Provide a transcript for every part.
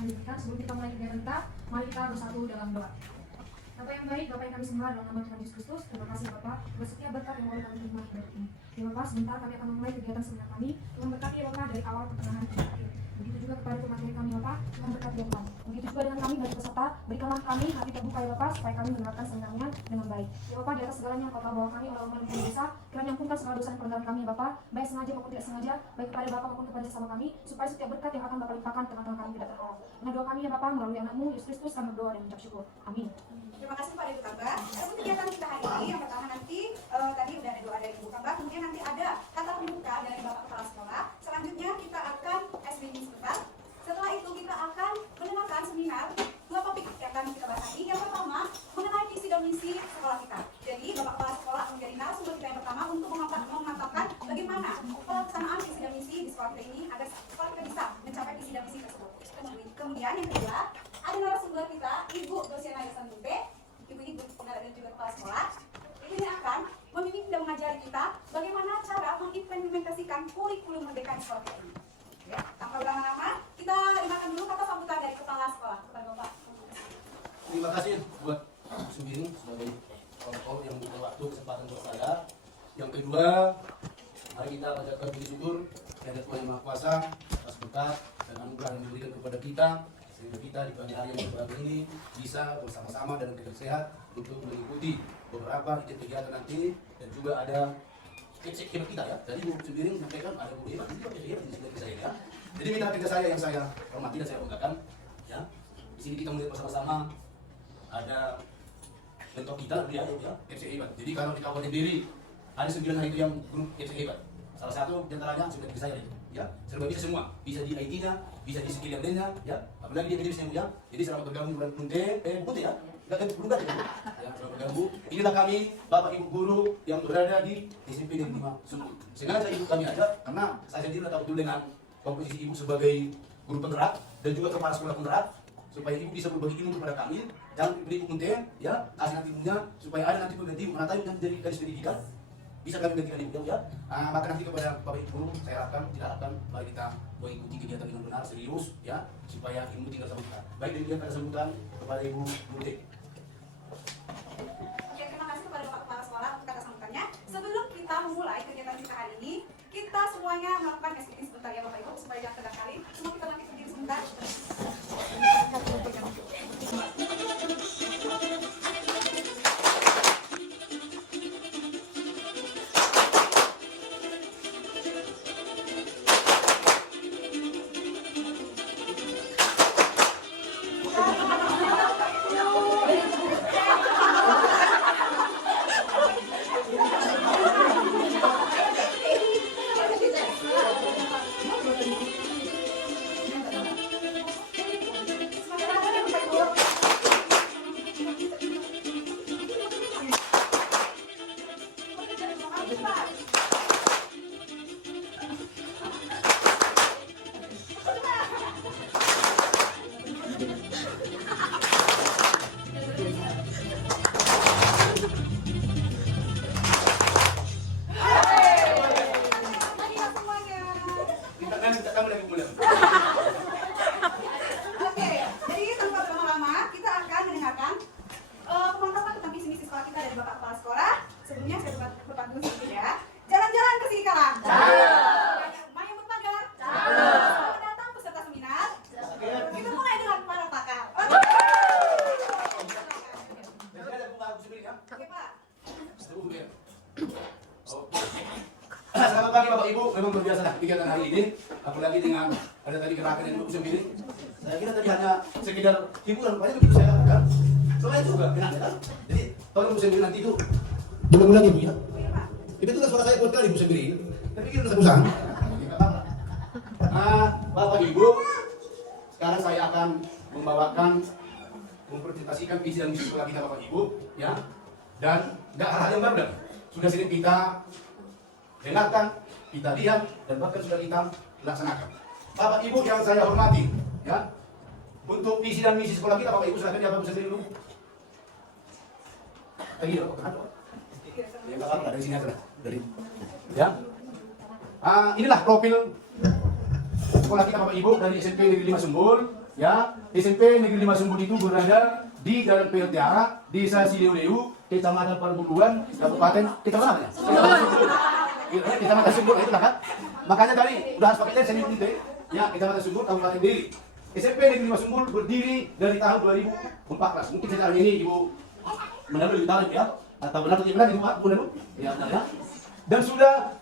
akan diberikan. Sebelum kita mulai kegiatan kita, mari kita bersatu dalam doa. Bapak yang baik, Bapak yang kami sembah dalam nama Tuhan Yesus Kristus, terima kasih Bapak atas setiap berkat yang boleh kami terima hari ini. Ya Bapak, sebentar kami akan memulai kegiatan seminar kami. Tuhan berkati ya Bapak dari awal pertengahan hingga akhir. Begitu juga kepada materi kami Bapak, Tuhan berkati ya Tuhan. Begitu juga dengan kami dari peserta, berikanlah kami hati terbuka ya Bapak, supaya kami mendengarkan seminarnya dengan baik. Ya Bapak, di atas segalanya Engkau tahu bahwa kami orang-orang yang desa, kiranya ampunkan segala dosa dan pelanggaran kami ya Bapak, baik sengaja maupun tidak sengaja, baik kepada Bapak maupun kepada sesama kami, supaya setiap berkat yang akan Bapak limpahkan tengah-tengah kami tidak terhalang. Dengan doa kami ya Bapak, melalui anakmu Yesus Kristus, kami berdoa dan mengucap syukur. Amin. Terima kasih Pak Ibu Kambah. Untuk kegiatan kita hari ini yang pertama nanti tadi udah ada doa dari Ibu Kambah, kemudian nanti ada kata pembuka dari Bapak Kepala Sekolah. Selanjutnya kita akan SBY sebentar. Setelah itu kita akan mendengarkan seminar dua topik yang akan kita bahas hari. Yang pertama mengenai visi dan misi sekolah kita. Jadi Bapak Kepala Sekolah menjadi narasumber kita yang pertama untuk memantapkan bagaimana pelaksanaan visi dan misi di sekolah kita ini agar sekolah kita bisa mencapai visi dan misi tersebut. Kemudian yang kedua ada narasumber kita Ibu Dosiana Yasanute. Ibu ini dan juga kepala sekolah. Ibu ini akan membimbing dan mengajari kita bagaimana cara mengimplementasikan kurikulum merdeka di sekolah kita ini. Ya, tanpa berlama-lama, kita dengarkan dulu kata sambutan dari kepala sekolah. Kepada Bapak. Terima kasih buat Sumbing sebagai tokoh yang membuka waktu kesempatan buat saya. Yang kedua, mari kita panjatkan puji syukur kepada Tuhan Yang Maha Kuasa atas berkat dan anugerah yang diberikan kepada kita, sehingga kita di pagi hari yang berbahagia ini bisa bersama-sama dalam keadaan sehat untuk mengikuti beberapa kegiatan nanti, dan juga ada cek kita ya. Jadi Bu Sumbing menyampaikan ada Bu Eva, ini pakai di sini saya ya. Jadi mitra kerja saya yang saya hormati dan saya banggakan ya. Di sini kita melihat bersama-sama ada bentuk kita ya, FC Hebat. Jadi kalau di Kabupaten Diri ada 9 hari itu yang grup FC Hebat. Salah satu di antaranya sudah di saya itu, ya. Serba bisa semua. Bisa di IT-nya, bisa di skill yang lainnya, ya. Apalagi dia bisa ya. Jadi selamat bergabung bulan Punte ya. Enggak belum kan ya. Selamat bergabung. Inilah kami Bapak Ibu guru yang berada di SMP Negeri 5 Sumut. Sengaja ibu kami ada karena saya sendiri tahu betul dengan komposisi ibu sebagai guru penggerak dan juga kepala sekolah penggerak, supaya ibu bisa berbagi ilmu kepada kami. Jangan beri punten ya, kasih nanti ilmunya supaya ada nanti menata yang menjadi garis pendidikan bisa kami gantikan ibu ya. Maka nanti kepada Bapak Ibu guru saya harapkan mari kita mengikuti kegiatan dengan benar serius ya, supaya ilmu tinggal sama kita. Baik, demikian pada sambutan kepada Ibu Guru. Oke, terima kasih kepada Bapak Kepala Sekolah untuk kata sambutannya. Sebelum kita memulai kegiatan kita hari ini, kita semuanya melakukan SPT sebentar ya Bapak Ibu, supaya jangan tegak kali. Semua kita nanti berdiri sebentar. Oke, jadi tanpa berlama-lama kita akan mendengarkan pemantapan tentang visi misi sekolah kita dari Bapak Kepala Sekolah. Sebelumnya saya berpat dulu sedikit ya. Jalan-jalan ke Singkalang. Rumah yang berpagar. Selamat datang peserta seminar. Kita mulai dengan para pakar. Oke Pak. Selamat pagi Bapak Ibu, memang luar biasa kegiatan hari ini, apalagi dengan ada tadi gerakan yang Ibu sendiri. Saya kira tadi hanya sekedar hiburan, rupanya begitu saya lakukan. Soalnya juga enak ya kan. Jadi tolong Ibu sendiri nanti itu ulang Ibu ya. Itu kan suara saya kuat kali Ibu sendiri. Tapi kira satu usang. Bapak Ibu, sekarang saya akan membawakan mempresentasikan visi dan misi sekolah kita Bapak Ibu ya. Dan nggak hal-hal yang baru, sudah sering kita dengarkan, kita lihat, dan bahkan sudah kita laksanakan. Bapak Ibu yang saya hormati, ya, untuk visi dan misi sekolah kita, Bapak Ibu silakan jawab sendiri dulu. Tadi ya, ya nggak apa-apa, dari sini aja, dari, ya. Inilah profil sekolah kita Bapak Ibu dari SMP Negeri 5 Sumur, Ya, SMP Negeri 5 Sumbul itu berada di Jalan PLTA, Desa Sideuleu, Kecamatan Parburuan, Kabupaten Kecamatan. Kecamatan Sumbul itu kan. Makanya tadi udah harus pakai saya itu ya, Kecamatan Sumbul, Kabupaten Deli. SMP Negeri 5 Sumbul berdiri dari tahun 2014. Mungkin sekarang ini Ibu Menlu tahu ya, atau benar atau tidak Ibu Menlu? Ya benar ya. Dan sudah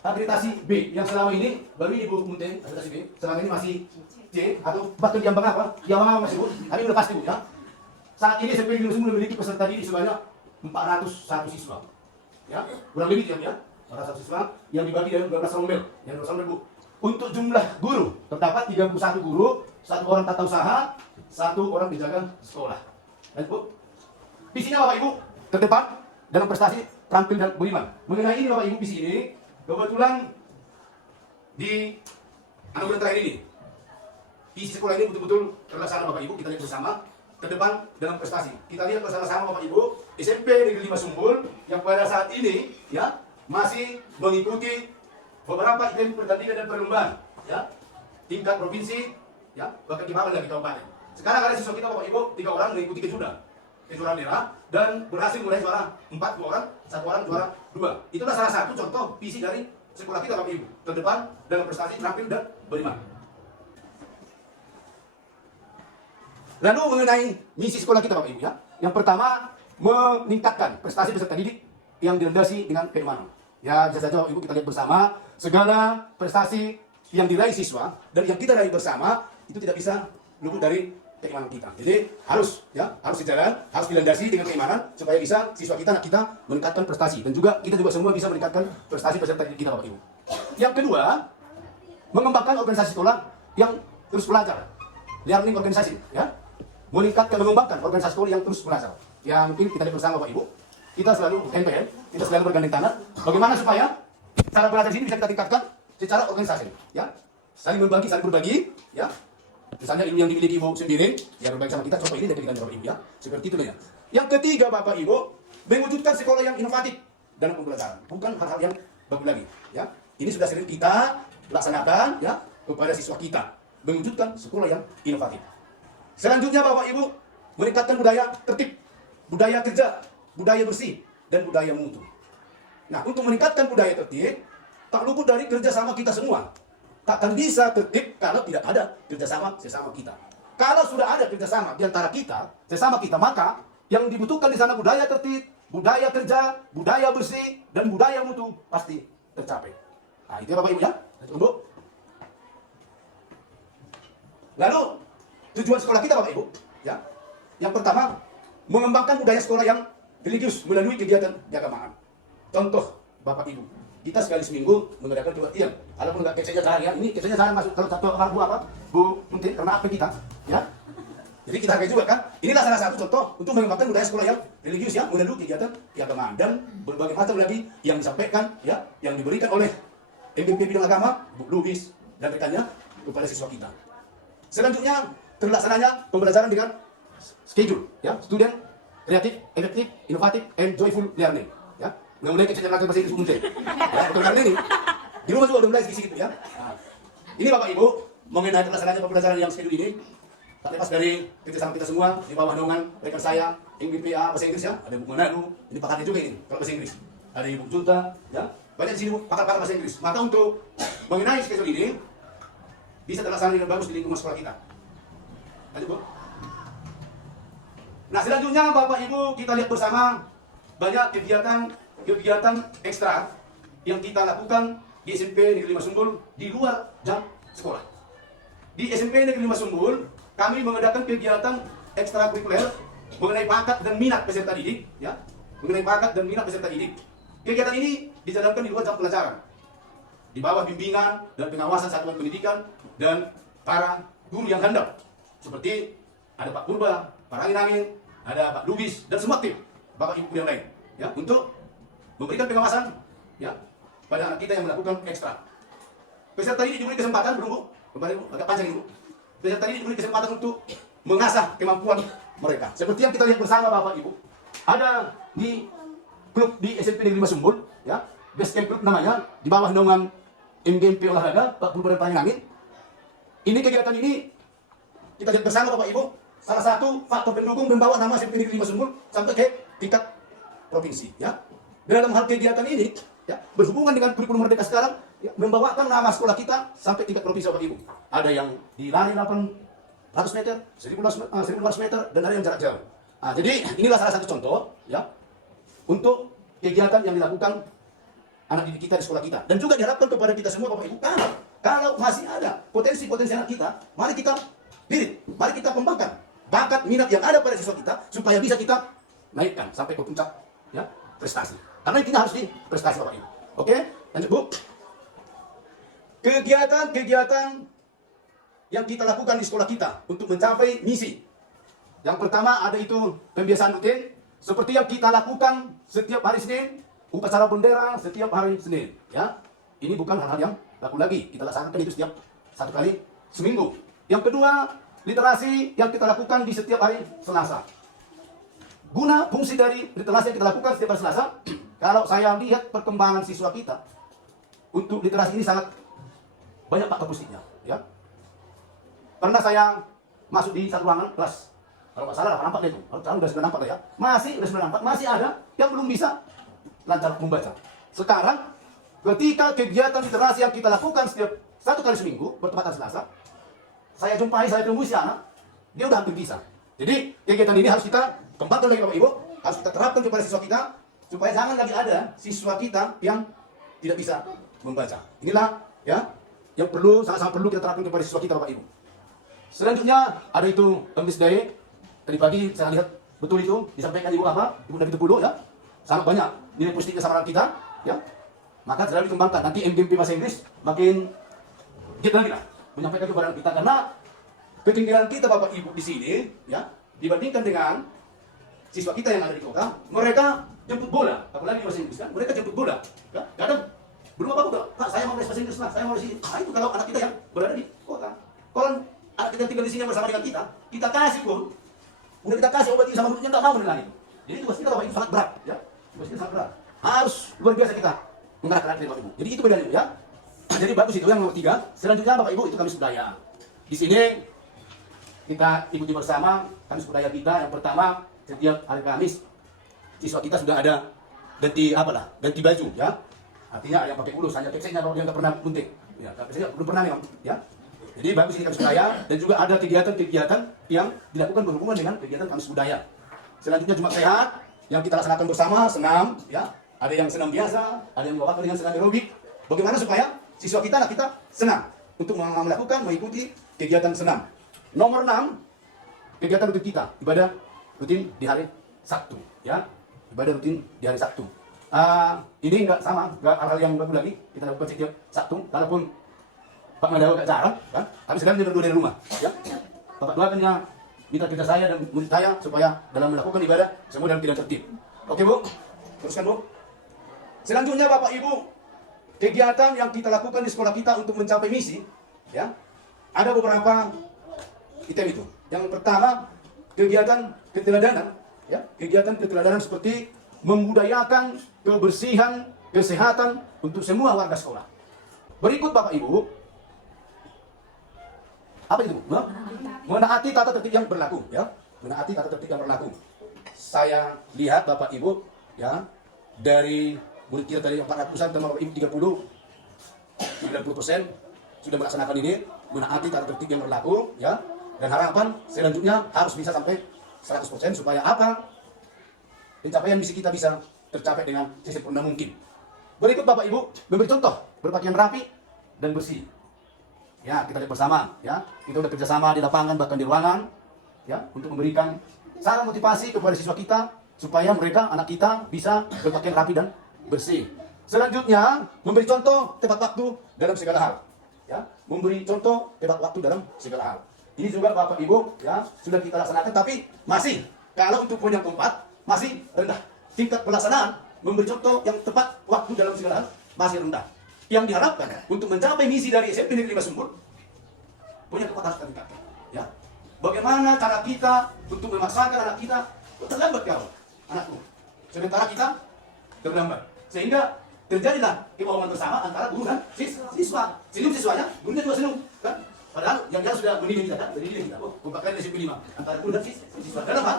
akreditasi B yang selama ini baru Ibu Munten akreditasi B, selama ini masih C atau bahkan yang berapa? Yang mana masih Bu? Tapi udah pasti Bu ya. Saat ini SMP Negeri 5 Sumbul memiliki peserta didik sebanyak 401 siswa. Ya, kurang lebih ya, 401 siswa yang dibagi dari 12 rombel. Yang 12 rombel Bu. Untuk jumlah guru terdapat 31 guru, 1 orang tata usaha, 1 orang penjaga sekolah. Dan Bu, visinya Bapak Ibu ke depan dalam prestasi tampil dan beriman. Mengenai ini Bapak Ibu visi ini kebetulan di anugerah terakhir ini visi sekolah ini betul-betul terlaksana Bapak Ibu. Kita lihat bersama ke depan dalam prestasi. Kita lihat bersama-sama Bapak Ibu SMP Negeri 5 Sumbul yang pada saat ini ya masih mengikuti beberapa event pertandingan dan perlombaan ya tingkat provinsi ya bahkan di bawah dari kabupaten. Sekarang ada siswa kita Bapak Ibu 3 orang mengikuti kejuaraan merah dan berhasil meraih juara 4 orang, 1 orang juara 2. Itulah salah satu contoh visi dari sekolah kita Bapak Ibu ke depan dalam prestasi terampil dan beriman. Lalu mengenai misi sekolah kita Bapak Ibu ya, yang pertama meningkatkan prestasi peserta didik yang dilandasi dengan keimanan. Ya bisa saja Bapak Ibu kita lihat bersama segala prestasi yang diraih siswa dan yang kita raih bersama itu tidak bisa luput dari keimanan kita. Jadi harus sejalan, harus dilandasi dengan keimanan supaya bisa siswa kita, anak kita meningkatkan prestasi dan juga kita juga semua bisa meningkatkan prestasi peserta didik kita Bapak Ibu. Yang kedua, mengembangkan organisasi sekolah yang terus belajar, learning organisasi ya. Mengembangkan organisasi sekolah yang terus belajar. Yang mungkin kita lihat bersama Bapak Ibu, kita selalu NPM, kita selalu bergandeng tangan. Bagaimana supaya cara belajar ini bisa kita tingkatkan secara organisasi, ya, saling berbagi, ya. Misalnya ilmu yang dimiliki Ibu sendiri, ya berbagi sama kita, coba ini dari Bapak Ibu, ya. Seperti itu ya. Yang ketiga Bapak Ibu, mewujudkan sekolah yang inovatif dalam pembelajaran, bukan hal-hal yang baru lagi, ya. Ini sudah sering kita laksanakan, ya, kepada siswa kita, mewujudkan sekolah yang inovatif. Selanjutnya Bapak Ibu, meningkatkan budaya tertib, budaya kerja, budaya bersih, dan budaya mutu. Nah, untuk meningkatkan budaya tertib, tak luput dari kerjasama kita semua. Takkan bisa tertib kalau tidak ada kerjasama sesama kita. Kalau sudah ada kerjasama di antara kita, sesama kita, maka yang dibutuhkan di sana budaya tertib, budaya kerja, budaya bersih, dan budaya mutu pasti tercapai. Nah, itu ya Bapak Ibu ya. Tunggu. Lalu, tujuan sekolah kita Bapak Ibu, ya. Yang pertama, mengembangkan budaya sekolah yang religius melalui kegiatan keagamaan. Contoh Bapak Ibu, kita sekali seminggu mengadakan kebaktian. Walaupun nggak kecenya jarang ya, ini kecenya jarang masuk kalau satu orang Bu apa? Bu mungkin karena apa kita, ya. Jadi kita hargai juga kan. Inilah salah satu contoh untuk mengembangkan budaya sekolah yang religius ya melalui kegiatan keagamaan dan berbagai macam lagi yang disampaikan ya, yang diberikan oleh MPP bidang agama, Bu Lubis dan rekannya kepada siswa kita. Selanjutnya terlaksananya pembelajaran dengan schedule ya, student kreatif, efektif, inovatif, and joyful learning ya. Mulai kita bahasa Inggris mungkin. Ya, betul kali ini. Di rumah juga udah mulai sedikit gitu ya. Nah, ini Bapak Ibu mengenai terlaksananya pembelajaran yang schedule ini. Tak lepas dari kerjasama kita semua di bawah naungan rekan saya, MBPA bahasa Inggris ya. Ada Bu Manado, ini pakarnya juga ini kalau bahasa Inggris. Ada Ibu Junta, ya. Banyak di sini pakar-pakar bahasa Inggris. Maka untuk mengenai schedule ini bisa terlaksana dengan bagus di lingkungan sekolah kita. Lanjut Bu. Nah selanjutnya Bapak Ibu kita lihat bersama banyak kegiatan ekstra yang kita lakukan di SMP Negeri 5 Sumbul di luar jam sekolah. Di SMP Negeri 5 Sumbul kami mengadakan kegiatan ekstrakurikuler mengenai bakat dan minat peserta didik, ya, mengenai bakat dan minat peserta didik. Kegiatan ini dijalankan di luar jam pelajaran, di bawah bimbingan dan pengawasan satuan pendidikan dan para guru yang handal, seperti ada Pak Purba, Pak Angin-Angin, ada Pak Lubis dan semua tim Bapak Ibu yang lain, ya, untuk memberikan pengawasan, ya, pada anak kita yang melakukan ekstra. Peserta didik diberi kesempatan, Bu, kembali Bu, agak panjang Bu. Peserta didik diberi kesempatan untuk mengasah kemampuan mereka. Seperti yang kita lihat bersama Bapak Ibu, ada di klub di SMP Negeri 5 Sumbul, ya, base camp klub namanya, di bawah naungan MGMP olahraga Pak Purba dan Pak Angin-Angin. Ini kegiatan ini kita lihat bersama Bapak Ibu, salah satu faktor pendukung membawa nama SMP Negeri 5 Sumur sampai ke tingkat provinsi. Ya. Dalam hal kegiatan ini, ya, berhubungan dengan kurikulum Merdeka sekarang, ya, membawakan nama sekolah kita sampai tingkat provinsi Bapak Ibu. Ada yang di lari 800 meter, 1.200 meter, dan ada yang jarak jauh. Nah, jadi inilah salah satu contoh, ya, untuk kegiatan yang dilakukan anak didik kita di sekolah kita. Dan juga diharapkan kepada kita semua Bapak Ibu, kalau masih ada potensi-potensi anak kita, mari kita lirik, mari kita kembangkan bakat minat yang ada pada siswa kita supaya bisa kita naikkan sampai ke puncak, ya, prestasi. Karena intinya harus di prestasi Bapak Ibu. Oke, lanjut Bu. Kegiatan-kegiatan yang kita lakukan di sekolah kita untuk mencapai misi. Yang pertama ada itu pembiasaan rutin, seperti yang kita lakukan setiap hari Senin, upacara bendera setiap hari Senin. Ya, ini bukan hal-hal yang baku lagi, kita laksanakan itu setiap 1 kali seminggu. Yang kedua, literasi yang kita lakukan di setiap hari Selasa. Guna fungsi dari literasi yang kita lakukan setiap hari Selasa, kalau saya lihat perkembangan siswa kita untuk literasi ini sangat banyak faktor positifnya. Ya, pernah saya masuk di satu ruangan kelas, kalau nggak salah 84 itu, kalau udah 94 ya, masih ada yang belum bisa lancar membaca. Sekarang, ketika kegiatan literasi yang kita lakukan setiap 1 kali seminggu, bertepatan Selasa, saya temui si anak, dia udah hampir bisa. Jadi, kegiatan ini harus kita kembangkan lagi Bapak Ibu, harus kita terapkan kepada siswa kita, supaya jangan lagi ada siswa kita yang tidak bisa membaca. Inilah, ya, yang perlu, sangat-sangat perlu kita terapkan kepada siswa kita Bapak Ibu. Selanjutnya, ada itu English Day. Tadi pagi saya lihat betul itu, disampaikan Ibu apa? Ibu dari Tepulu, ya. Sangat banyak nilai positifnya sama anak kita, ya. Maka selalu dikembangkan. Nanti MGMP bahasa Inggris makin giat lagi lah menyampaikan kepada kita, karena ketinggalan kita Bapak Ibu di sini, ya, dibandingkan dengan siswa kita yang ada di kota, mereka jemput bola, apalagi bahasa Inggris kan, mereka jemput bola, ya. Kadang belum apa-apa, Pak, saya mau les bahasa Inggris lah, saya mau di sini. Nah, itu kalau anak kita yang berada di kota. Kalau anak kita yang tinggal di sini yang bersama dengan kita kasih pun, udah kita kasih obat ini sama mulutnya nggak mau mendengar itu. Jadi tugas kita Bapak Ibu sangat berat, ya. Tugas kita sangat berat. Harus luar biasa kita mengarahkan anak Bapak Ibu. Jadi itu bedanya, ya. Jadi bagus itu yang nomor 3. Selanjutnya Bapak Ibu itu Kamis Budaya. Di sini kita ikuti bersama Kamis Budaya kita. Yang pertama, setiap hari Kamis siswa kita sudah ada ganti baju, ya. Artinya ada yang pakai ulus, hanya tekseknya kalau dia nggak pernah gunting. Ya, tekseknya belum pernah memang, ya. Jadi bagus ini Kamis Budaya, dan juga ada kegiatan-kegiatan yang dilakukan berhubungan dengan kegiatan Kamis Budaya. Selanjutnya Jumat Sehat yang kita laksanakan bersama, senam, ya. Ada yang senam biasa, ada yang dibawakan dengan senam aerobik. Bagaimana supaya siswa kita, anak kita senang untuk mengikuti kegiatan senam. Nomor 6, kegiatan rutin kita, ibadah rutin di hari Sabtu, ya. Ibadah rutin di hari Sabtu. Ini nggak sama, nggak hal-hal yang baru lagi. Kita lakukan setiap Sabtu, walaupun Pak Madawa agak jarang, kan? Tapi sekarang dia berdua dari rumah, ya. Bapak doakan ya, minta kerja saya dan murid saya supaya dalam melakukan ibadah semua dalam keadaan tertib. Oke Bu, teruskan Bu. Selanjutnya Bapak Ibu, kegiatan yang kita lakukan di sekolah kita untuk mencapai misi, ya, ada beberapa item itu. Yang pertama, kegiatan keteladanan, ya, kegiatan keteladanan seperti membudayakan kebersihan, kesehatan untuk semua warga sekolah. Berikut Bapak Ibu, apa itu? Menaati tata tertib yang berlaku, ya. Menaati tata tertib yang berlaku. Saya lihat Bapak Ibu, ya, dari murid kita dari 400-an dan Bapak Ibu 90% sudah melaksanakan ini, menaati tata tertib yang berlaku, ya. Dan harapan selanjutnya harus bisa sampai 100% supaya apa? Pencapaian misi kita bisa tercapai dengan sesempurna mungkin. Berikut Bapak Ibu memberi contoh berpakaian rapi dan bersih. Ya, kita lihat bersama, ya. Kita sudah kerjasama di lapangan bahkan di ruangan, ya, untuk memberikan saran motivasi kepada siswa kita supaya mereka, anak kita, bisa berpakaian rapi dan bersih. Selanjutnya, memberi contoh tepat waktu dalam segala hal, ya. Memberi contoh tepat waktu dalam segala hal. Ini juga Bapak Ibu, ya, sudah kita laksanakan, tapi masih kalau untuk poin yang keempat masih rendah. Tingkat pelaksanaan memberi contoh yang tepat waktu dalam segala hal masih rendah. Yang diharapkan untuk mencapai misi dari SMP Negeri 5 Sumur, punya kekuatan harus kita tingkatkan, ya. Bagaimana cara kita untuk memaksakan anak kita terlambat kau, anakku, sementara kita terlambat, sehingga terjadilah kebohongan bersama antara guru dan siswa. Senyum siswanya, gurunya juga senyum, kan? Padahal yang dia sudah menilai kita kan, menilai kita. Oh, kompakkan SMP 5 antara guru dan siswa dalam hal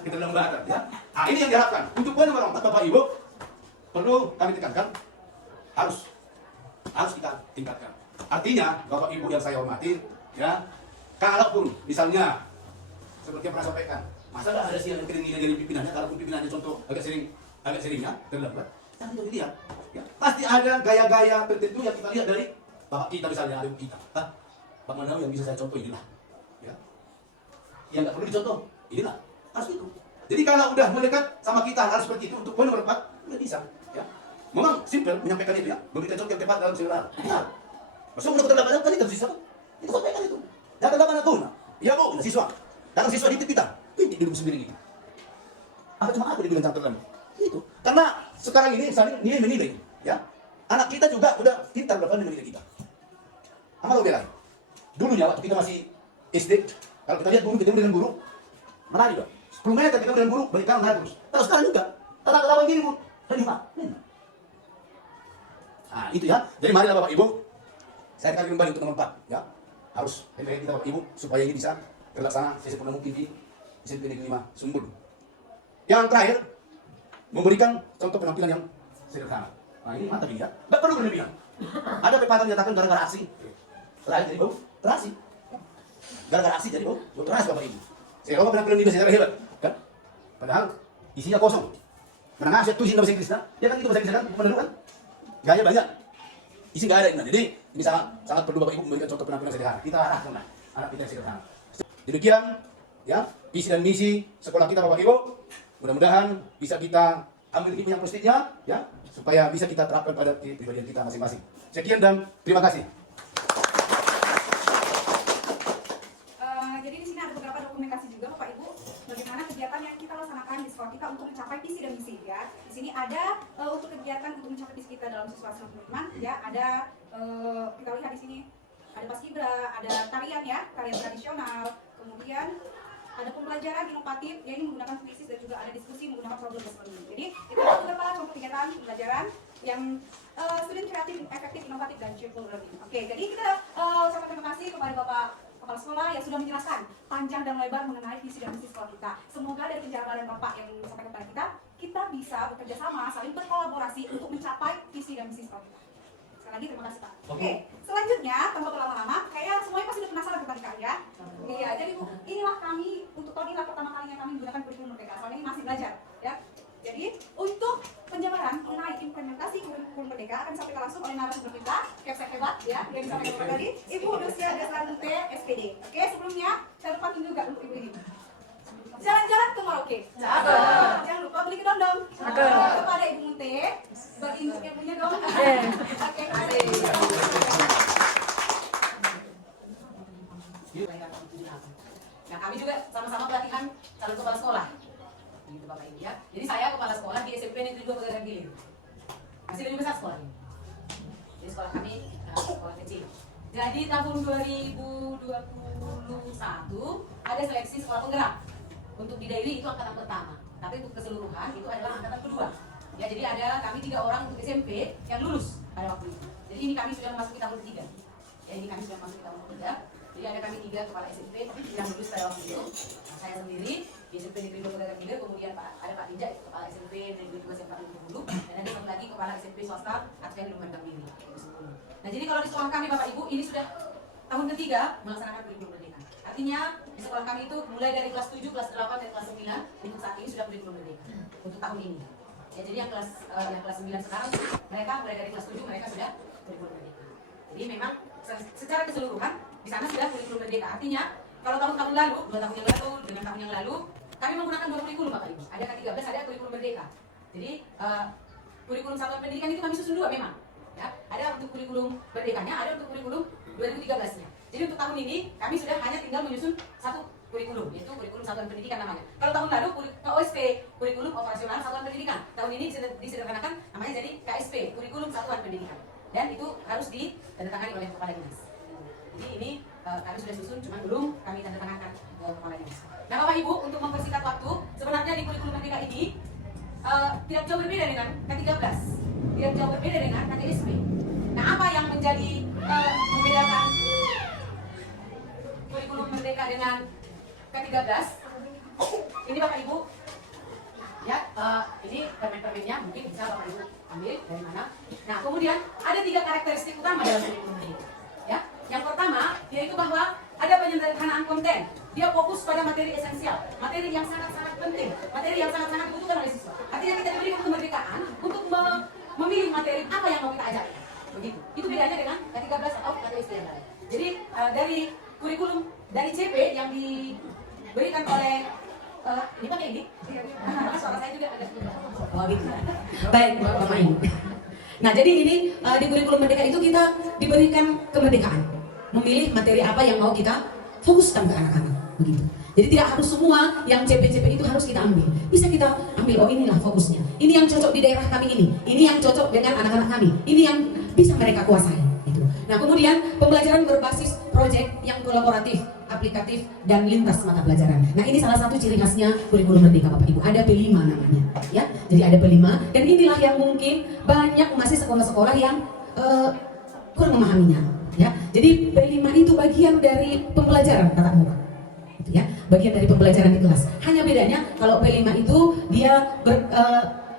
keterlambatan. Ya. Nah, ini yang diharapkan. Untuk poin nomor 4, Bapak Ibu, perlu kami tekankan, harus kita tingkatkan. Artinya, Bapak Ibu yang saya hormati, ya, kalaupun misalnya seperti yang pernah sampaikan, masa nggak ada sih yang nilai dari pimpinannya, kalaupun pimpinannya contoh agak seringnya terlambat, jangan dilihat. Ya, pasti ada gaya-gaya tertentu yang kita lihat dari Bapak kita misalnya, ada kita. Pak Manau yang bisa saya contoh inilah. Ya. Yang nggak perlu dicontoh, inilah. Harus itu. Jadi kalau udah mendekat sama kita harus seperti itu untuk poin nomor 4, udah bisa. Ya. Memang simple menyampaikan itu ya, memberikan contoh yang tepat dalam segala hal. Ya. Maksudnya udah keterlambatan tadi dari siswa itu sampaikan itu. Jangan terlambat tuh. Ya bu, siswa. Datang siswa di kita. Ini duduk sendiri gitu. Apa cuma aku dibilang jangan terlambat? Itu. Karena sekarang ini misalnya menilai, ya. Anak kita juga udah pintar berapa menilai kita. Apa lo bilang? Dulunya waktu kita masih SD, kalau kita lihat guru ketemu dengan guru, menari dong. 10 meter ketemu dengan guru, balik kanan terus. Kalau sekarang juga, kata-kata begini bu, dan lima. Nah itu ya. Jadi marilah Bapak Ibu, saya akan kembali untuk nomor 4, ya. Harus MPK kita Bapak Ibu supaya ini bisa terlaksana sesempurna mungkin di SMP Negeri 5 Sumbul. Yang terakhir, memberikan contoh penampilan yang sederhana. Nah ini mantap ini ya. Nggak perlu berlebihan. Ada pepatah menyatakan gara-gara aksi. Terakhir jadi bau, terasi. Gara-gara aksi jadi bau, terasi Bapak Ibu. Saya kalau penampilan ini secara hebat, kan? Padahal isinya kosong. Menengah saya tulisin bahasa Inggris, nah? Ya kan itu bahasa Inggris kan, menentukan. Gaya banyak, isi nggak ada. Nah, jadi ini sangat perlu Bapak Ibu memberikan contoh penampilan sederhana. Kita arahkan anak kita yang sederhana. Demikian, ya, visi dan misi sekolah kita Bapak Ibu. Mudah-mudahan bisa kita ambil yang positifnya, ya, supaya bisa kita terapkan pada pribadian kita masing-masing. Sekian dan terima kasih. Jadi di sini ada beberapa dokumentasi juga Bapak Ibu, bagaimana kegiatan yang kita laksanakan di sekolah kita untuk mencapai visi dan misi ya. Di sini ada untuk kegiatan untuk mencapai visi kita dalam siswa teman-teman ya, ada kita lihat di sini ada paskibra, ada tarian ya, tarian tradisional, kemudian ada pembelajaran inovatif, ya ini menggunakan puisi dan juga ada diskusi menggunakan problem solving. Jadi itu beberapa contoh kegiatan pembelajaran yang student kreatif, efektif, inovatif dan cheerful learning. Oke, jadi kita ucapkan terima kasih kepada Bapak Kepala Sekolah yang sudah menjelaskan panjang dan lebar mengenai visi dan misi sekolah kita. Semoga dari penjelasan Bapak yang disampaikan kepada kita bisa bekerja sama, saling berkolaborasi untuk mencapai visi dan misi sekolah kita. Sekali lagi terima kasih Pak. Oke, selanjutnya tanpa berlama-lama, kayaknya semuanya pasti sudah penasaran tentang kali ya. Iya, jadi Bu, inilah kami untuk tahun ini pertama kalinya kami menggunakan kurikulum Merdeka. Soalnya ini masih belajar, ya. Jadi untuk penjabaran mengenai implementasi kurikulum Merdeka akan disampaikan langsung oleh narasumber kita, Kepsek hebat, ya, yang disampaikan tadi, Ibu Lucia Deslanute, SPD. Oke, sebelumnya saya lupa tunjuk juga untuk Ibu ini. Jalan-jalan ke Merauke. Jangan lupa beli kedondong. Kepada Ibu Munte, bagi untuk yang punya dong. Oke, Nah, kami juga sama-sama pelatihan calon kepala sekolah. Gitu Bapak Ibu ya. Jadi saya kepala sekolah di SMP Negeri 2 Pegagan Gilir. Masih lebih besar sekolahnya. Jadi sekolah kami sekolah kecil. Jadi tahun 2021 ada seleksi sekolah penggerak. Untuk di daily itu angkatan pertama, tapi untuk keseluruhan itu adalah angkatan kedua. Ya, jadi ada kami 3 orang untuk SMP yang lulus pada waktu itu. Jadi ini kami sudah memasuki tahun ketiga. Ya, ini kami sudah memasuki tahun ketiga. Jadi ada kami 3 kepala SMP yang lulus pada waktu itu. Nah, saya sendiri di SMP Negeri 2 Pegagan Gilir, kemudian ada Pak Dinja, kepala SMP Negeri 2 Sempat Bulu, dan ada satu lagi kepala SMP swasta Advent di Lumajang ini. Nah, jadi kalau di sekolah kami Bapak Ibu ini sudah tahun ketiga melaksanakan kurikulum Merdeka. Artinya di sekolah kami itu mulai dari kelas 7, kelas 8, dan kelas 9 untuk saat ini sudah kurikulum Merdeka untuk tahun ini. Ya, jadi yang kelas 9 sekarang mereka mulai dari kelas 7 mereka sudah kurikulum Merdeka. Jadi memang secara keseluruhan di sana sudah kurikulum Merdeka. Artinya kalau tahun-tahun lalu, 2 tahun yang lalu dengan tahun yang lalu kami menggunakan 2 kurikulum Bapak Ibu. Ada K13, ada kurikulum Merdeka. Jadi kurikulum satuan pendidikan itu kami susun 2 memang. Ya, ada untuk kurikulum Merdekanya, ada untuk kurikulum 2013-nya. Jadi untuk tahun ini kami sudah hanya tinggal menyusun 1 kurikulum, yaitu kurikulum satuan pendidikan namanya. Kalau tahun lalu KOSP, kurikulum operasional satuan pendidikan. Tahun ini disederhanakan namanya jadi KSP, kurikulum satuan pendidikan. Dan itu harus ditandatangani oleh kepala dinas. Jadi ini kami sudah susun, cuma belum kami tandatangani ke kepala dinas. Nah Bapak Ibu, untuk mempersingkat waktu, sebenarnya di kurikulum Merdeka ini tidak jauh berbeda dengan K13, tidak jauh berbeda dengan KTSP. Nah apa yang menjadi membedakan dengan ke-13. Ini Bapak Ibu. Ya, ini permen-permennya mungkin bisa Bapak Ibu ambil dari mana. Nah, kemudian ada 3 karakteristik utama dalam kurikulum ini. Ya, yang pertama yaitu bahwa ada penyederhanaan konten. Dia fokus pada materi esensial, materi yang sangat-sangat penting, materi yang sangat-sangat dibutuhkan oleh siswa. Artinya kita diberikan kemerdekaan untuk memilih materi apa yang mau kita ajarkan. Begitu. Itu bedanya dengan K13 atau KTSP yang lain. Jadi dari kurikulum dari CP yang diberikan oleh ini pakai ini. Suara saya juga agak oh gitu. Baik, Bapak Ibu. Nah, jadi ini di kurikulum merdeka itu kita diberikan kemerdekaan memilih materi apa yang mau kita fokuskan ke anak-anak, begitu. Jadi tidak harus semua yang CP-CP itu harus kita ambil. Bisa kita ambil, oh inilah fokusnya. Ini yang cocok di daerah kami ini yang cocok dengan anak-anak kami, ini yang bisa mereka kuasai. Gitu. Nah, kemudian pembelajaran berbasis proyek yang kolaboratif, aplikatif, dan lintas mata pelajaran. Nah, ini salah satu ciri khasnya kurikulum merdeka Bapak Ibu. Ada P5 namanya, ya. Jadi ada P5, dan inilah yang mungkin banyak masih sekolah-sekolah yang kurang memahaminya, ya. Jadi P5 itu bagian dari pembelajaran tatap muka. Ya, bagian dari pembelajaran di kelas. Hanya bedanya kalau P5 itu dia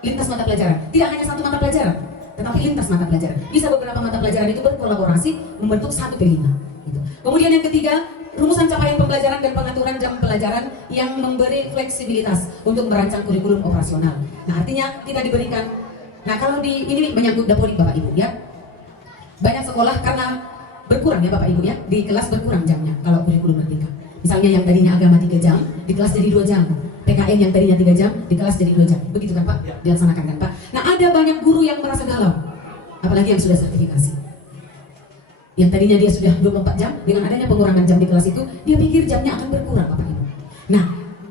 lintas mata pelajaran. Tidak hanya satu mata pelajaran, tetapi lintas mata pelajaran. Bisa beberapa mata pelajaran itu berkolaborasi membentuk satu P5. Gitu. Kemudian yang ketiga, rumusan capaian pembelajaran dan pengaturan jam pelajaran yang memberi fleksibilitas untuk merancang kurikulum operasional. Nah, artinya kita diberikan. Nah, kalau di ini menyangkut dapodik Bapak Ibu, ya. Banyak sekolah karena berkurang ya Bapak Ibu ya, di kelas berkurang jamnya kalau kurikulum merdeka. Misalnya yang tadinya agama 3 jam, di kelas jadi 2 jam. PKN yang tadinya 3 jam, di kelas jadi 2 jam. Begitu kan Pak? Ya. Dilaksanakan kan Pak? Nah, ada banyak guru yang merasa galau. Apalagi yang sudah sertifikasi. Yang tadinya dia sudah 24 jam, dengan adanya pengurangan jam di kelas itu, dia pikir jamnya akan berkurang Bapak Ibu. Nah,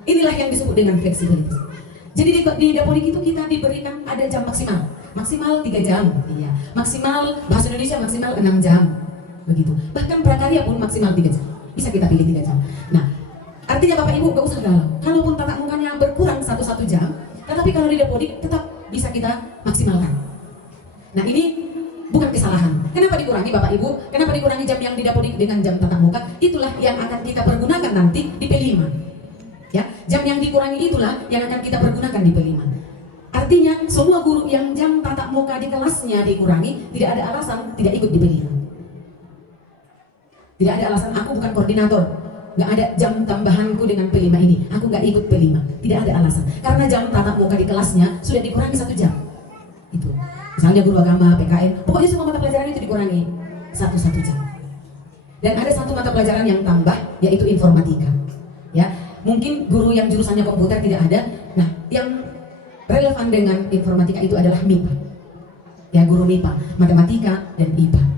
inilah yang disebut dengan fleksibilitas. Jadi di dapodik itu kita diberikan ada jam maksimal. Maksimal 3 jam. Iya. Maksimal bahasa Indonesia maksimal 6 jam. Begitu. Bahkan prakarya pun maksimal 3 jam. Bisa kita pilih 3 jam. Nah, artinya Bapak Ibu gak usah galau. Kalaupun tatap mukanya berkurang 1 jam, tetapi kalau di dapodik tetap bisa kita maksimalkan. Nah, ini bukan kesalahan. Kenapa dikurangi Bapak Ibu? Kenapa dikurangi jam yang di dapodik dengan jam tatap muka? Itulah yang akan kita pergunakan nanti di P5. Ya, jam yang dikurangi itulah yang akan kita pergunakan di P5. Artinya semua guru yang jam tatap muka di kelasnya dikurangi, tidak ada alasan tidak ikut di P5. Tidak ada alasan aku bukan koordinator, nggak ada jam tambahanku dengan P5 ini, aku nggak ikut P5. Tidak ada alasan, karena jam tatap muka di kelasnya sudah dikurangi 1 jam. Itu, misalnya guru agama, PKN, pokoknya semua mata pelajaran itu dikurangi 1 jam. Dan ada 1 mata pelajaran yang tambah, yaitu informatika. Ya, mungkin guru yang jurusannya komputer tidak ada. Nah, yang relevan dengan informatika itu adalah MIPA. Ya, guru MIPA, matematika dan IPA.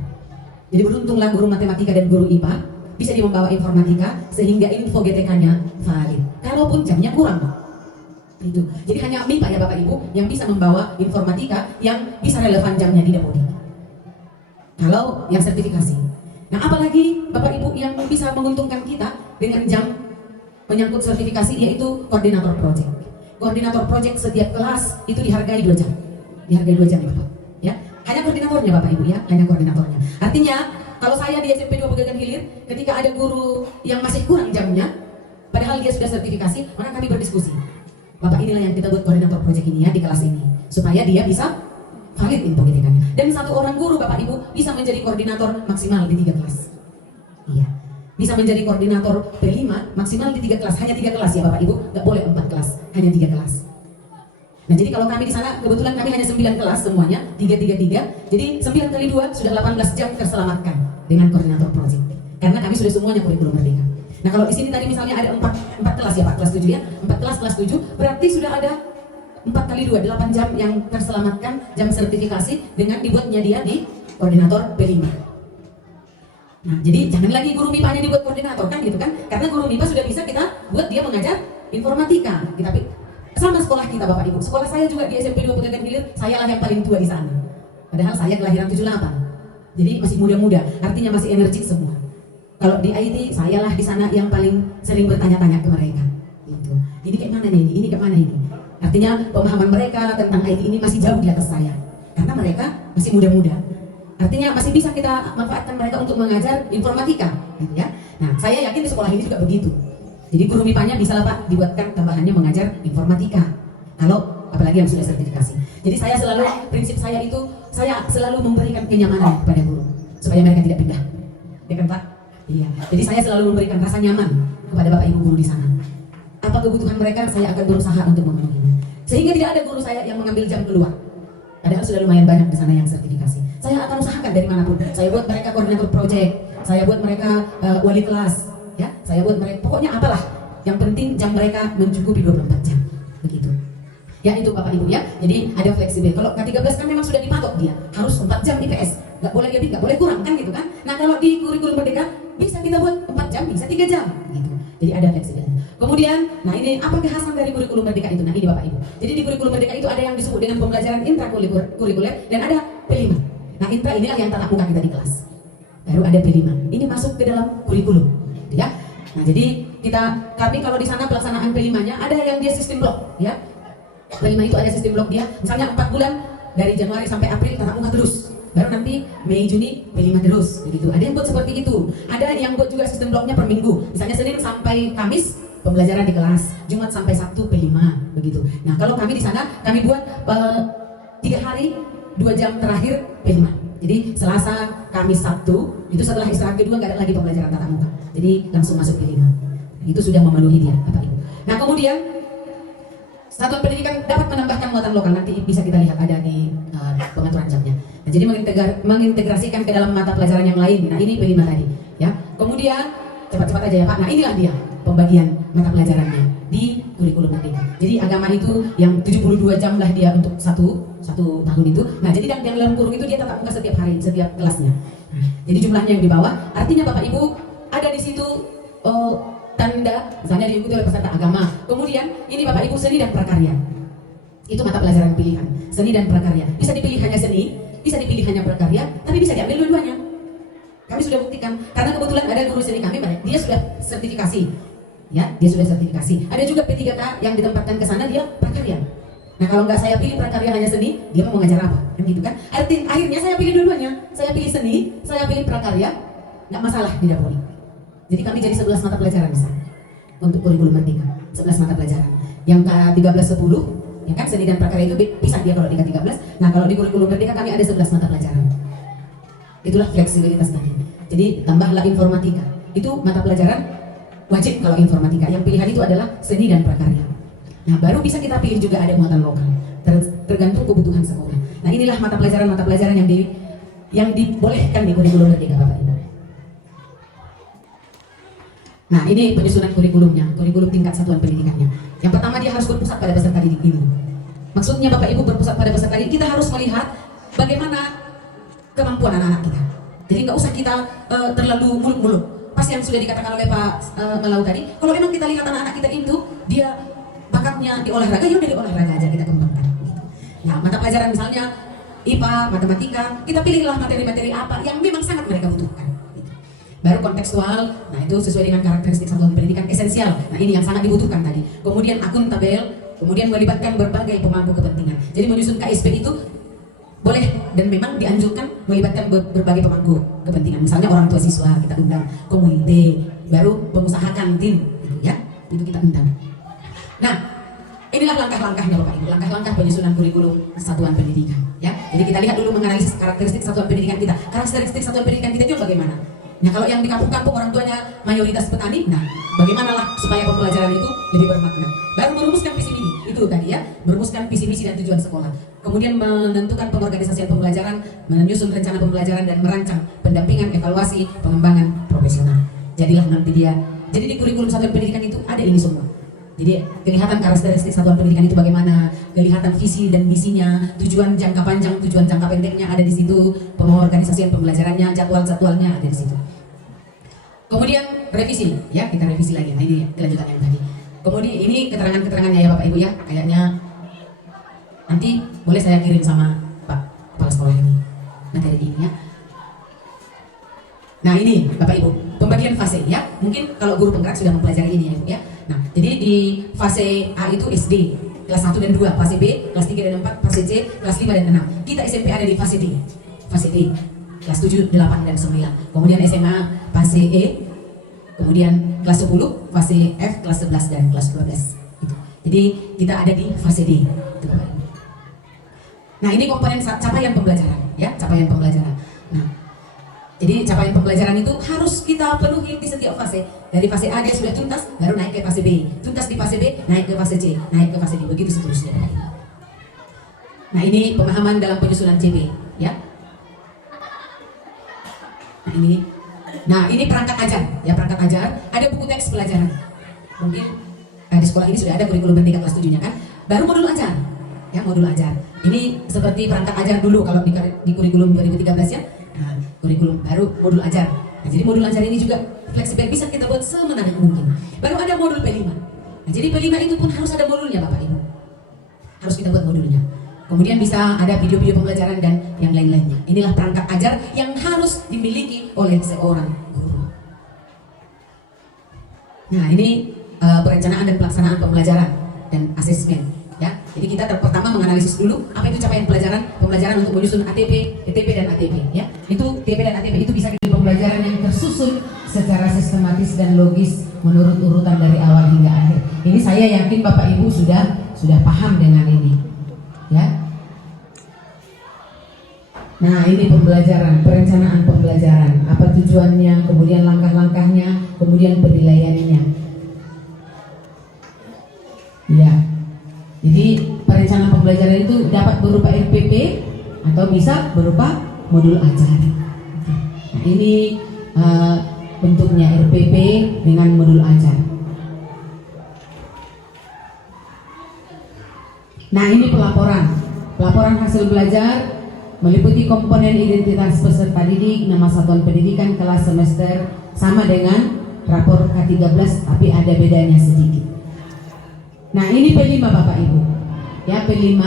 Jadi beruntunglah guru matematika dan guru IPA bisa membawa informatika sehingga info GTK-nya valid. Kalaupun jamnya kurang, itu. Jadi hanya MIPA ya Bapak Ibu yang bisa membawa informatika yang bisa relevan jamnya di dapodik. Kalau yang sertifikasi. Nah, apalagi Bapak Ibu yang bisa menguntungkan kita dengan jam menyangkut sertifikasi yaitu koordinator project. Koordinator project setiap kelas itu dihargai 2 jam. Dihargai 2 jam ya Bapak. Ya. Hanya koordinatornya Bapak Ibu ya, hanya koordinatornya. Artinya kalau saya di SMP 2 Pegagan Hilir, ketika ada guru yang masih kurang jamnya, padahal dia sudah sertifikasi, maka kami berdiskusi. Bapak inilah yang kita buat koordinator proyek ini ya di kelas ini, supaya dia bisa valid info GTK-nya. Dan 1 orang guru Bapak Ibu bisa menjadi koordinator maksimal di 3 kelas. Iya, bisa menjadi koordinator P5 maksimal di 3 kelas, hanya 3 kelas ya Bapak Ibu, nggak boleh 4 kelas, hanya 3 kelas. Nah, jadi kalau kami di sana kebetulan kami hanya 9 kelas semuanya, 3. Jadi 9 kali 2 sudah 18 jam terselamatkan dengan koordinator project. Karena kami sudah semuanya kurikulum merdeka. Nah, kalau di sini tadi misalnya ada 4 kelas ya Pak, kelas 7 ya. 4 kelas 7 berarti sudah ada 4 kali 2, 8 jam yang terselamatkan jam sertifikasi dengan dibuatnya dia di koordinator P5. Nah, jadi jangan lagi guru MIPA-nya dibuat koordinator kan gitu kan? Karena guru MIPA sudah bisa kita buat dia mengajar informatika. Tapi sama sekolah kita Bapak Ibu, sekolah saya juga di SMP 2 Pegagan Hilir, saya lah yang paling tua di sana. Padahal saya kelahiran 78, jadi masih muda-muda, artinya masih energik semua. Kalau di IT, saya lah di sana yang paling sering bertanya-tanya ke mereka. Gitu. Ini kayak mana nih? Ini kayak mana ini? Artinya pemahaman mereka tentang IT ini masih jauh di atas saya, karena mereka masih muda-muda. Artinya masih bisa kita manfaatkan mereka untuk mengajar informatika, gitu ya. Nah, saya yakin di sekolah ini juga begitu. Jadi guru MIPA-nya bisa lah Pak dibuatkan tambahannya mengajar informatika. Kalau apalagi yang sudah sertifikasi. Jadi saya selalu, prinsip saya itu, saya selalu memberikan kenyamanan kepada guru supaya mereka tidak pindah. Ya kan Pak? Iya. Jadi saya selalu memberikan rasa nyaman kepada Bapak Ibu guru di sana. Apa kebutuhan mereka, saya akan berusaha untuk memenuhinya. Sehingga tidak ada guru saya yang mengambil jam keluar. Padahal sudah lumayan banyak di sana yang sertifikasi. Saya akan usahakan dari manapun. Saya buat mereka koordinator proyek, saya buat mereka wali kelas, ya. Saya buat mereka, pokoknya apalah. Yang penting jam mereka mencukupi 24 jam. Begitu. Ya itu Bapak Ibu ya. Jadi ada fleksibel. Kalau K13 kan memang sudah dipatok dia, harus 4 jam IPS. Nggak boleh lebih, nggak boleh kurang kan gitu kan. Nah kalau di kurikulum merdeka bisa kita buat 4 jam, bisa 3 jam gitu. Jadi ada fleksibel. Kemudian, nah ini apa kekhasan dari kurikulum merdeka itu? Nah ini Bapak Ibu. Jadi di kurikulum merdeka itu ada yang disebut dengan pembelajaran intrakurikuler dan ada P5. Nah intra inilah yang tatap muka kita di kelas. Baru ada P5. Ini masuk ke dalam kurikulum, ya. Nah jadi kami kalau di sana pelaksanaan P5-nya ada yang dia sistem blok, ya. P5 itu ada sistem blok dia, misalnya 4 bulan dari Januari sampai April tatap muka terus. Baru nanti Mei Juni P5 terus, begitu. Ada yang buat seperti itu. Ada yang buat juga sistem bloknya per minggu. Misalnya Senin sampai Kamis pembelajaran di kelas, Jumat sampai Sabtu P5, begitu. Nah kalau kami di sana kami buat 3 hari 2 jam terakhir P5. Jadi Selasa, Kamis, Sabtu itu setelah istirahat kedua nggak ada lagi pembelajaran tatap muka. Jadi langsung masuk P5. Itu sudah memenuhi dia, Bapak Ibu. Nah kemudian satuan pendidikan dapat menambahkan muatan lokal, nanti bisa kita lihat ada di pengaturan jamnya. Nah, jadi mengintegrasikan ke dalam mata pelajaran yang lain. Nah ini P5 tadi, ya. Kemudian cepat-cepat aja ya Pak. Nah inilah dia pembagian mata pelajarannya di kurikulum merdeka. Jadi agama itu yang 72 jam lah dia untuk satu tahun itu. Nah jadi yang dalam kurung itu dia tatap muka setiap hari, setiap kelasnya. Nah, jadi jumlahnya yang di bawah. Artinya Bapak Ibu ada di situ tanda, misalnya diikuti oleh peserta agama. Kemudian ini Bapak Ibu seni dan prakarya. Itu mata pelajaran pilihan, seni dan prakarya. Bisa dipilih hanya seni, bisa dipilih hanya prakarya, tapi bisa diambil dua-duanya. Kami sudah buktikan, karena kebetulan ada guru seni kami, dia sudah sertifikasi. Ya, dia sudah sertifikasi. Ada juga P3K yang ditempatkan ke sana, dia prakarya. Nah kalau nggak saya pilih prakarya hanya seni, dia mau mengajar apa? Kan gitu kan? Akhirnya saya pilih dua-duanya. Saya pilih seni, saya pilih prakarya, nggak masalah tidak boleh. Jadi kami jadi 11 mata pelajaran bisa untuk kurikulum merdeka, 11 mata pelajaran. Yang K13 10, ya kan seni dan prakarya itu pisah dia kalau di K13. Nah kalau di kurikulum merdeka kami ada 11 mata pelajaran. Itulah fleksibilitas tadi. Jadi tambahlah informatika. Itu mata pelajaran wajib kalau informatika. Yang pilihan itu adalah seni dan prakarya. Nah baru bisa kita pilih juga ada muatan lokal. Tergantung kebutuhan sekolah. Nah inilah mata pelajaran yang dibolehkan di kurikulum merdeka Bapak Ibu. Nah ini penyusunan kurikulumnya, kurikulum tingkat satuan pendidikannya. Yang pertama dia harus berpusat pada peserta didik ini. Maksudnya Bapak Ibu berpusat pada peserta didik, kita harus melihat bagaimana kemampuan anak-anak kita. Jadi nggak usah kita terlalu muluk-muluk. Pas yang sudah dikatakan oleh Pak Melau tadi, kalau memang kita lihat anak-anak kita itu dia bakatnya di olahraga, ya udah di olahraga aja kita kembangkan. Nah mata pelajaran misalnya IPA, matematika, kita pilihlah materi-materi apa yang memang sangat mereka butuhkan. Baru kontekstual, nah itu sesuai dengan karakteristik satuan pendidikan esensial. Nah ini yang sangat dibutuhkan tadi. Kemudian akuntabel, kemudian melibatkan berbagai pemangku kepentingan. Jadi menyusun KSP itu boleh dan memang dianjurkan melibatkan berbagai pemangku kepentingan. Misalnya orang tua siswa kita undang, komite, baru pengusaha kantin, gitu ya, itu kita undang. Nah inilah langkah-langkahnya Bapak Ibu, langkah-langkah penyusunan kurikulum satuan pendidikan. Ya, jadi kita lihat dulu menganalisis karakteristik satuan pendidikan kita. Karakteristik satuan pendidikan kita itu bagaimana? Nah kalau yang di kampung-kampung orang tuanya mayoritas petani, nah bagaimanalah supaya pembelajaran itu lebih bermakna. Baru merumuskan visi misi, itu tadi ya, merumuskan visi misi dan tujuan sekolah. Kemudian menentukan pengorganisasian pembelajaran, menyusun rencana pembelajaran dan merancang pendampingan, evaluasi, pengembangan profesional. Jadilah nanti dia. Jadi di kurikulum satuan pendidikan itu ada ini semua. Jadi kelihatan karakteristik satuan pendidikan itu bagaimana, kelihatan visi dan misinya, tujuan jangka panjang, tujuan jangka pendeknya ada di situ, pengorganisasian pembelajarannya, jadwal-jadwalnya ada di situ. Kemudian revisi, ya kita revisi lagi. Nah ini kelanjutan yang tadi. Kemudian ini keterangan-keterangannya ya Bapak Ibu ya, kayaknya nanti boleh saya kirim sama Pak Kepala Sekolah ini materi ini ya. Nah ini Bapak Ibu, pembagian fase ya. Mungkin kalau guru penggerak sudah mempelajari ini ya Ibu ya. Nah jadi di fase A itu SD, kelas 1 dan 2, fase B, kelas 3 dan 4, fase C, kelas 5 dan 6. Kita SMP ada di fase D, kelas 7, 8 dan 9. Kemudian SMA fase E, Kemudian kelas 10 fase F, kelas 11 dan kelas 12. Gitu. Jadi kita ada di fase D. Gitu, Bapak Ibu. Nah, ini komponen capaian pembelajaran, ya, capaian pembelajaran. Nah, jadi capaian pembelajaran itu harus kita penuhi di setiap fase. Dari fase A dia sudah tuntas, baru naik ke fase B. Tuntas di fase B, naik ke fase C, naik ke fase D, begitu seterusnya. Nah, ini pemahaman dalam penyusunan CP, ya. Nah, ini perangkat ajar, ya, perangkat ajar. Ada buku teks pelajaran. Mungkin di sekolah ini sudah ada kurikulum bertingkat kelas 7-nya kan. Baru modul ajar, ya, modul ajar. Ini seperti perangkat ajar dulu kalau di kurikulum 2013 ya. Nah, kurikulum baru modul ajar. Nah, jadi modul ajar ini juga fleksibel, bisa kita buat semenarik mungkin. Baru ada modul P5. Nah, jadi P5 itu pun harus ada modulnya Bapak Ibu. Harus kita buat modulnya. Kemudian bisa ada video-video pembelajaran dan yang lain-lainnya. Inilah perangkat ajar yang harus dimiliki oleh seorang guru. Nah, ini perencanaan dan pelaksanaan pembelajaran dan asesmen. Ya, jadi kita pertama menganalisis dulu apa itu capaian pembelajaran untuk menyusun ATP, ETP dan ATP. Ya, itu TP dan ATP itu bisa jadi pembelajaran yang tersusun secara sistematis dan logis menurut urutan dari awal hingga akhir. Ini saya yakin Bapak Ibu sudah paham dengan ini. Ya. Nah, ini pembelajaran, perencanaan pembelajaran, apa tujuannya, kemudian langkah-langkahnya, kemudian penilaiannya. Ya. Jadi perencanaan pembelajaran itu dapat berupa RPP atau bisa berupa modul ajar. Nah, ini bentuknya RPP dengan modul ajar. Nah, ini pelaporan hasil belajar meliputi komponen identitas peserta didik, nama satuan pendidikan, kelas, semester, sama dengan rapor K13 tapi ada bedanya sedikit. Nah, ini P5 Bapak Ibu. Ya, P5.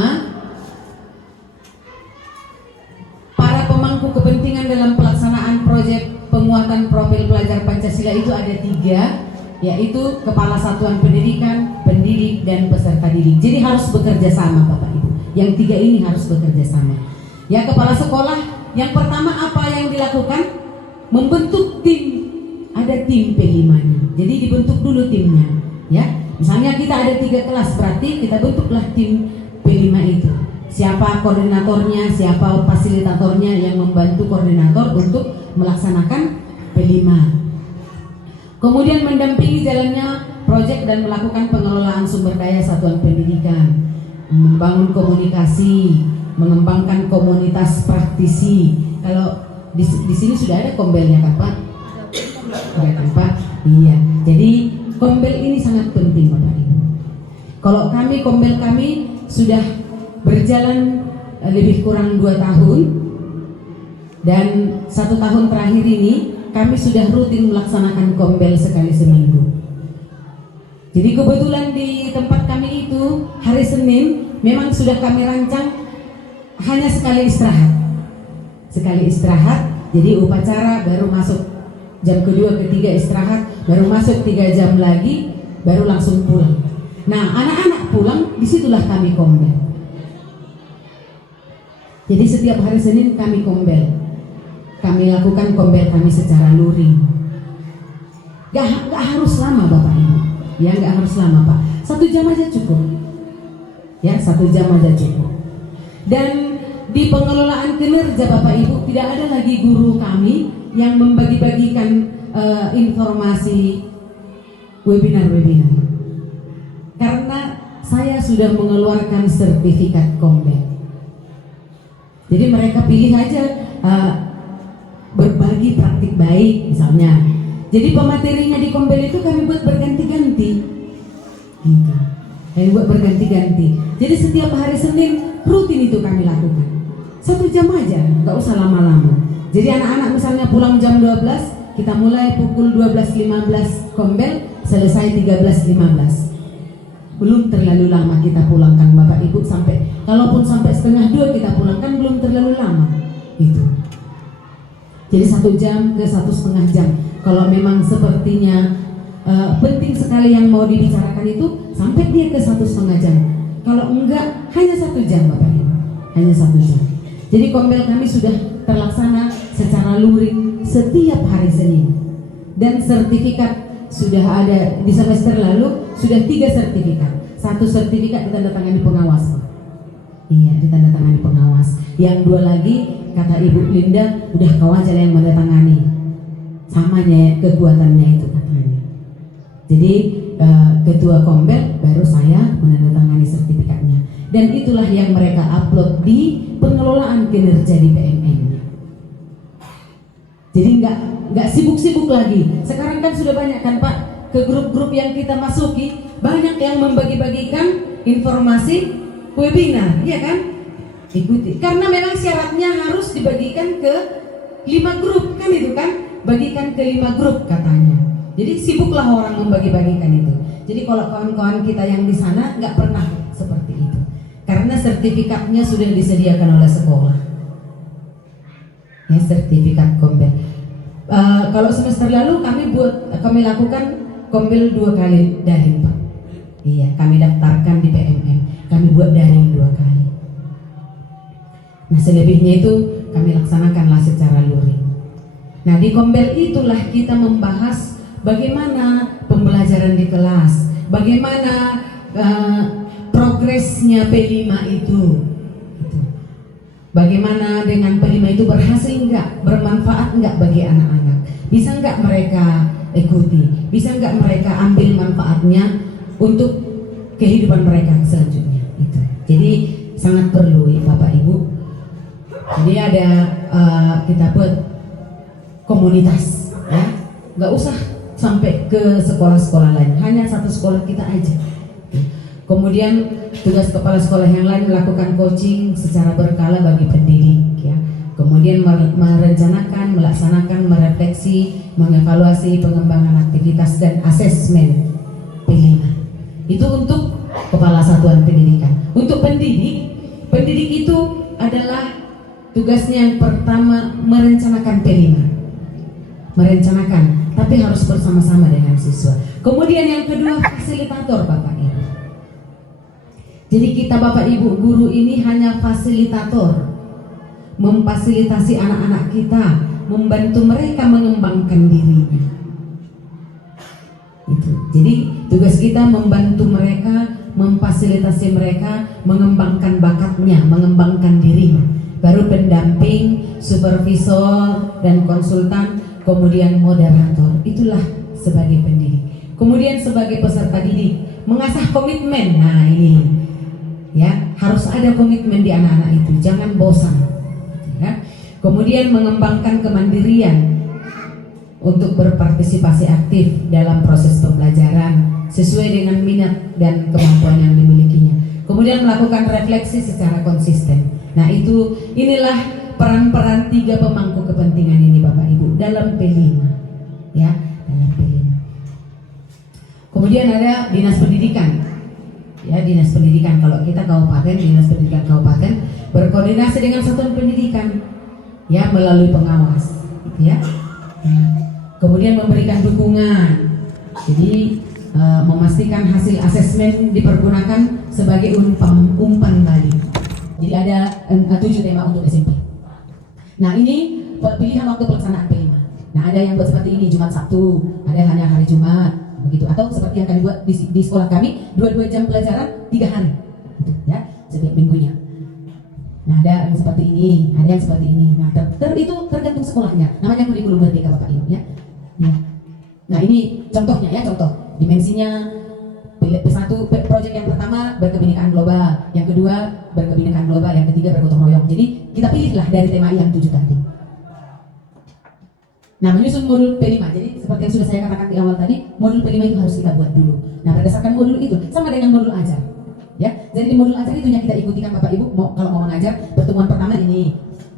Para pemangku kepentingan dalam pelaksanaan proyek penguatan profil pelajar Pancasila itu ada 3, yaitu kepala satuan pendidikan, pendidik, dan peserta didik. Jadi harus bekerja sama Bapak Ibu. Yang 3 ini harus bekerja sama. Ya, kepala sekolah yang pertama apa yang dilakukan? Membentuk tim. Ada tim P5-nya. Jadi dibentuk dulu timnya, ya. Misalnya kita ada 3 kelas, berarti kita bentuklah tim P5 itu. Siapa koordinatornya, siapa fasilitatornya yang membantu koordinator untuk melaksanakan P5. Kemudian mendampingi jalannya proyek dan melakukan pengelolaan sumber daya satuan pendidikan, membangun komunikasi, mengembangkan komunitas praktisi. Kalau di sini sudah ada kombelnya kan Pak? Ada Pak? Iya. Jadi kombel ini sangat penting Bapak Ibu. Kalau kombel kami sudah berjalan lebih kurang 2 tahun, dan 1 tahun terakhir ini kami sudah rutin melaksanakan kombel sekali seminggu. Jadi kebetulan di tempat kami itu hari Senin memang sudah kami rancang hanya sekali istirahat. Jadi upacara baru masuk jam kedua, ketiga istirahat, baru masuk 3 jam lagi, baru langsung pulang. Nah, anak-anak pulang, disitulah kami kombel. Jadi setiap hari Senin kami kombel. Kami lakukan kombel kami secara luring. Gak harus lama Bapak Ibu. Ya, gak harus lama Pak. 1 jam aja cukup. Ya, 1 jam aja cukup. Dan di pengelolaan kinerja Bapak Ibu tidak ada lagi guru kami yang membagi-bagikan informasi webinar. Karena saya sudah mengeluarkan sertifikat kombel. Jadi mereka pilih aja berbagi praktik baik misalnya. Jadi pematerinya di kombel itu kami buat berganti-ganti. Gitu. Kami buat berganti-ganti. Jadi setiap hari Senin rutin itu kami lakukan. 1 jam aja, nggak usah lama-lama. Jadi anak-anak misalnya pulang jam 12, kita mulai pukul 12.15 kombel, selesai 13.15. Belum terlalu lama kita pulangkan Bapak Ibu, kalaupun sampai 1:30 kita pulangkan belum terlalu lama. Gitu. Jadi 1 jam ke 1,5 jam. Kalau memang sepertinya penting sekali yang mau dibicarakan itu, sampai dia ke 1,5 jam. Kalau enggak, hanya 1 jam Bapak Ibu. Hanya 1 jam. Jadi kombel kami sudah terlaksana secara luring setiap hari Senin. Dan sertifikat sudah ada di semester lalu, sudah 3 sertifikat. 1 sertifikat ditandatangani pengawas, Pak. Iya, ditandatangani pengawas. Yang 2 lagi kata Ibu Linda udah kau aja yang menandatangani. Samanya kekuatannya itu katanya. Jadi ketua Kombel baru saya menandatangani sertifikatnya. Dan itulah yang mereka upload di pengelolaan kinerja di PMN-nya. Jadi nggak sibuk-sibuk lagi. Sekarang kan sudah banyak kan Pak, ke grup-grup yang kita masuki banyak yang membagi-bagikan informasi webinar, ya kan? Ikuti. Karena memang syaratnya harus dibagikan ke 5 grup kan itu kan? Bagikan ke 5 grup katanya. Jadi sibuklah orang membagi-bagikan itu. Jadi kalau kawan-kawan kita yang di sana nggak pernah seperti itu. Karena sertifikatnya sudah disediakan oleh sekolah. Ya, sertifikat Kombel. Kalau semester lalu kami lakukan Kombel 2 kali daring, Pak. Iya, kami daftarkan di PMM. Kami buat daring 2 kali. Nah, selebihnya itu kami laksanakanlah secara luring. Nah, di Kombel itulah kita membahas bagaimana pembelajaran di kelas, bagaimana progresnya P5 itu. Bagaimana dengan P5 itu berhasil enggak, bermanfaat enggak bagi anak-anak? Bisa enggak mereka ikuti? Bisa enggak mereka ambil manfaatnya untuk kehidupan mereka selanjutnya? Itu. Jadi sangat perlu ya Bapak Ibu. Jadi ada kita buat komunitas, ya. Enggak usah sampai ke sekolah-sekolah lain, hanya satu sekolah kita aja. Kemudian tugas kepala sekolah yang lain melakukan coaching secara berkala bagi pendidik, ya. Kemudian merencanakan, melaksanakan, merefleksi, mengevaluasi pengembangan aktivitas dan asesmen P5. Itu untuk kepala satuan pendidikan. Untuk pendidik itu adalah tugasnya yang pertama merencanakan P5. Merencanakan, tapi harus bersama-sama dengan siswa. Kemudian yang kedua fasilitator Bapak Ibu. Jadi kita Bapak Ibu guru ini hanya fasilitator, memfasilitasi anak-anak kita, membantu mereka mengembangkan dirinya. Itu. Jadi tugas kita membantu mereka, memfasilitasi mereka, mengembangkan bakatnya, mengembangkan dirinya. Baru pendamping, supervisor dan konsultan, kemudian moderator. Itulah sebagai pendidik. Kemudian sebagai peserta didik, mengasah komitmen. Nah ini. Ya, harus ada komitmen di anak-anak itu, jangan bosan. Ya. Kemudian mengembangkan kemandirian untuk berpartisipasi aktif dalam proses pembelajaran sesuai dengan minat dan kemampuan yang dimilikinya. Kemudian melakukan refleksi secara konsisten. Nah inilah peran-peran 3 pemangku kepentingan ini Bapak Ibu dalam P5. Ya, dalam P5. Kemudian ada dinas pendidikan. Ya, dinas pendidikan, kalau kita kabupaten, dinas pendidikan kabupaten berkoordinasi dengan satuan pendidikan ya melalui pengawas gitu ya. Kemudian memberikan dukungan, jadi memastikan hasil asesmen dipergunakan sebagai umpan balik. Jadi ada 7 tema untuk SMP. Nah ini pilihan waktu pelaksanaan P5. Nah ada yang buat seperti ini Jumat Sabtu, ada hanya hari Jumat begitu, atau seperti yang kami buat di sekolah kami 22 jam pelajaran 3 hari gitu, ya setiap minggunya. Nah ada yang seperti ini, ada yang seperti ini. Nah itu tergantung sekolahnya, namanya kurikulum merdeka Bapak Ibu ya. Nah ini contohnya ya, contoh dimensinya P1 proyek yang pertama berkebinekaan global, yang kedua berkebinekaan global, yang ketiga bergotong royong. Jadi kita pilihlah dari tema yang 7 tadi. Nah menyusun modul P5, jadi seperti yang sudah saya katakan di awal tadi, modul P5 itu harus kita buat dulu. Nah berdasarkan modul itu, sama dengan modul ajar ya, jadi di modul ajar itu yang kita ikutikan Bapak Ibu, kalau mau mengajar, pertemuan pertama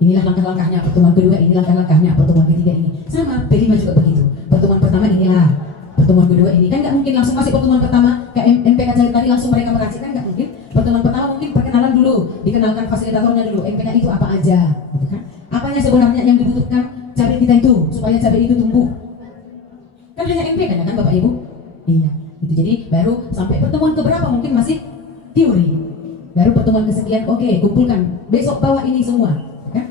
inilah langkah-langkahnya, pertemuan kedua ini langkah-langkahnya, pertemuan ketiga ini, sama P5 juga begitu, pertemuan pertama inilah, pertemuan kedua ini, kan nggak mungkin langsung masih pertemuan pertama, kayak MPK tadi langsung mereka meracik, kan nggak mungkin. Pertemuan pertama mungkin perkenalan dulu, dikenalkan fasilitatornya dulu, MPK itu apa aja, gitu kan? Apanya sebenarnya yang dibutuhkan cabai kita itu supaya cabai itu tumbuh, kan hanya MPK kan Bapak Ibu? Iya, itu jadi baru sampai pertemuan keberapa mungkin masih teori, baru pertemuan kesekian, oke, kumpulkan besok bawa ini semua, kan?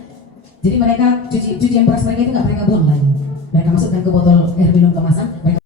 Jadi mereka cucian beras mereka itu nggak mereka buang lagi, mereka masukkan ke botol air minum kemasan, mereka